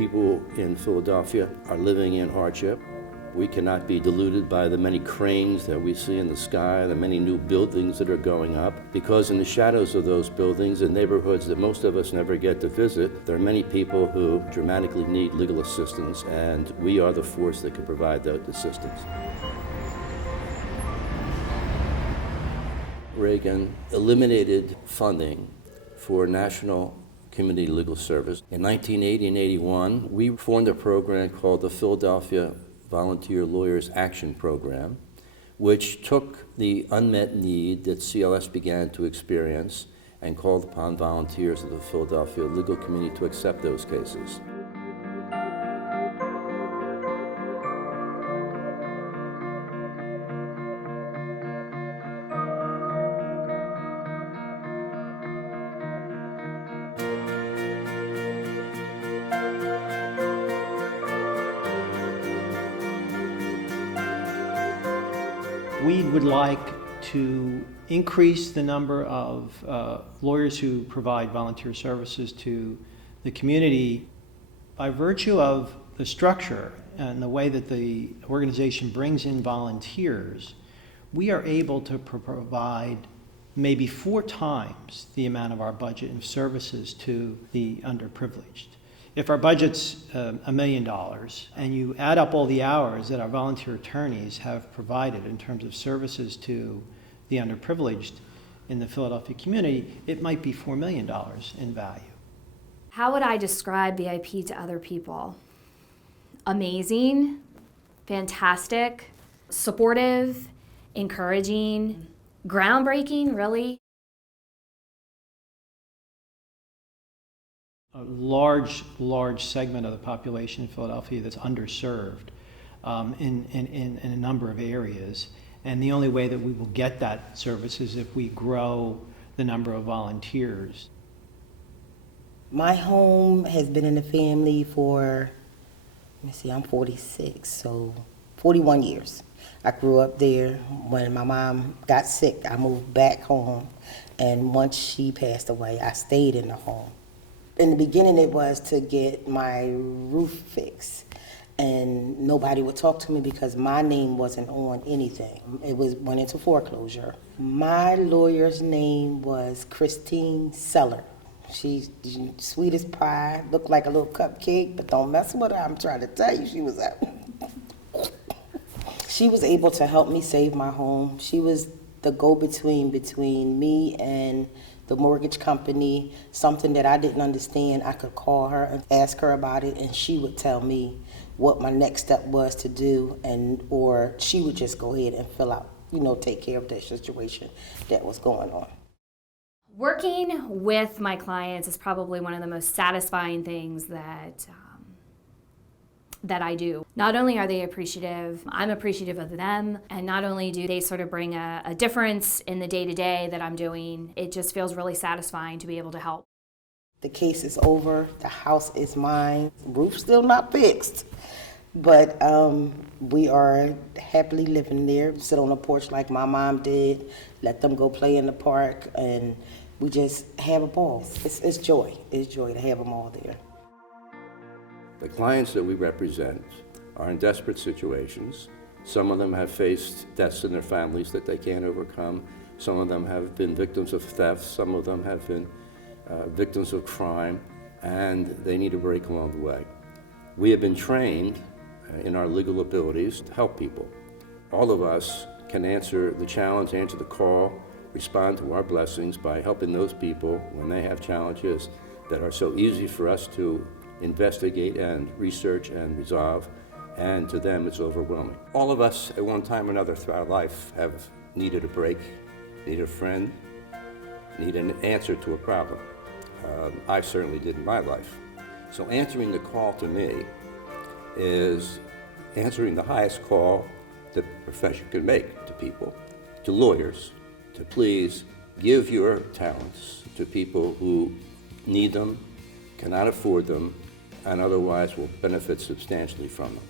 people in Philadelphia are living in hardship. We cannot be deluded by the many cranes that we see in the sky, the many new buildings that are going up, because in the shadows of those buildings, in neighborhoods that most of us never get to visit, there are many people who dramatically need legal assistance, and we are the force that can provide that assistance. Reagan eliminated funding for National Community Legal Service. In 1980 and 81, we formed a program called the Philadelphia Volunteer Lawyers Action Program, which took the unmet need that CLS began to experience and called upon volunteers of the Philadelphia legal community to accept those cases. We would like to increase the number of lawyers who provide volunteer services to the community by virtue of the structure and the way that the organization brings in volunteers. We are able to provide maybe 4 times the amount of our budget in services to the underprivileged. If our budget's $1 million and you add up all the hours that our volunteer attorneys have provided in terms of services to the underprivileged in the Philadelphia community, it might be $4 million in value. How would I describe VIP to other people? Amazing, fantastic, supportive, encouraging, groundbreaking, really. A large segment of the population in Philadelphia that's underserved in a number of areas. And the only way that we will get that service is if we grow the number of volunteers. My home has been in the family for, I'm 46, so 41 years. I grew up there. When my mom got sick, I moved back home. And once she passed away, I stayed in the home. In the beginning, it was to get my roof fixed, and nobody would talk to me because my name wasn't on anything. It went into foreclosure. My lawyer's name was Christine Seller. She's sweet as pie, looked like a little cupcake, but don't mess with her. I'm trying to tell you, she was She was able to help me save my home. She was the go-between between me and the mortgage company, something that I didn't understand. I could call her and ask her about it, and she would tell me what my next step was to do, or she would just go ahead and fill out, take care of that situation that was going on. Working with my clients is probably one of the most satisfying things that I do. Not only are they appreciative, I'm appreciative of them, and not only do they sort of bring a difference in the day-to-day that I'm doing, it just feels really satisfying to be able to help. The case is over, the house is mine, roof's still not fixed, but we are happily living there. Sit on the porch like my mom did, let them go play in the park, and we just have a ball. It's joy to have them all there. The clients that we represent are in desperate situations. Some of them have faced deaths in their families that they can't overcome. Some of them have been victims of theft. Some of them have been victims of crime, and they need a break along the way. We have been trained in our legal abilities to help people. All of us can answer the challenge, answer the call, respond to our blessings by helping those people when they have challenges that are so easy for us to investigate and research and resolve, and to them it's overwhelming. All of us at one time or another throughout life have needed a break, need a friend, need an answer to a problem. I certainly did in my life. So answering the call to me is answering the highest call the profession can make to people, to lawyers, to please give your talents to people who need them, cannot afford them, and otherwise will benefit substantially from them.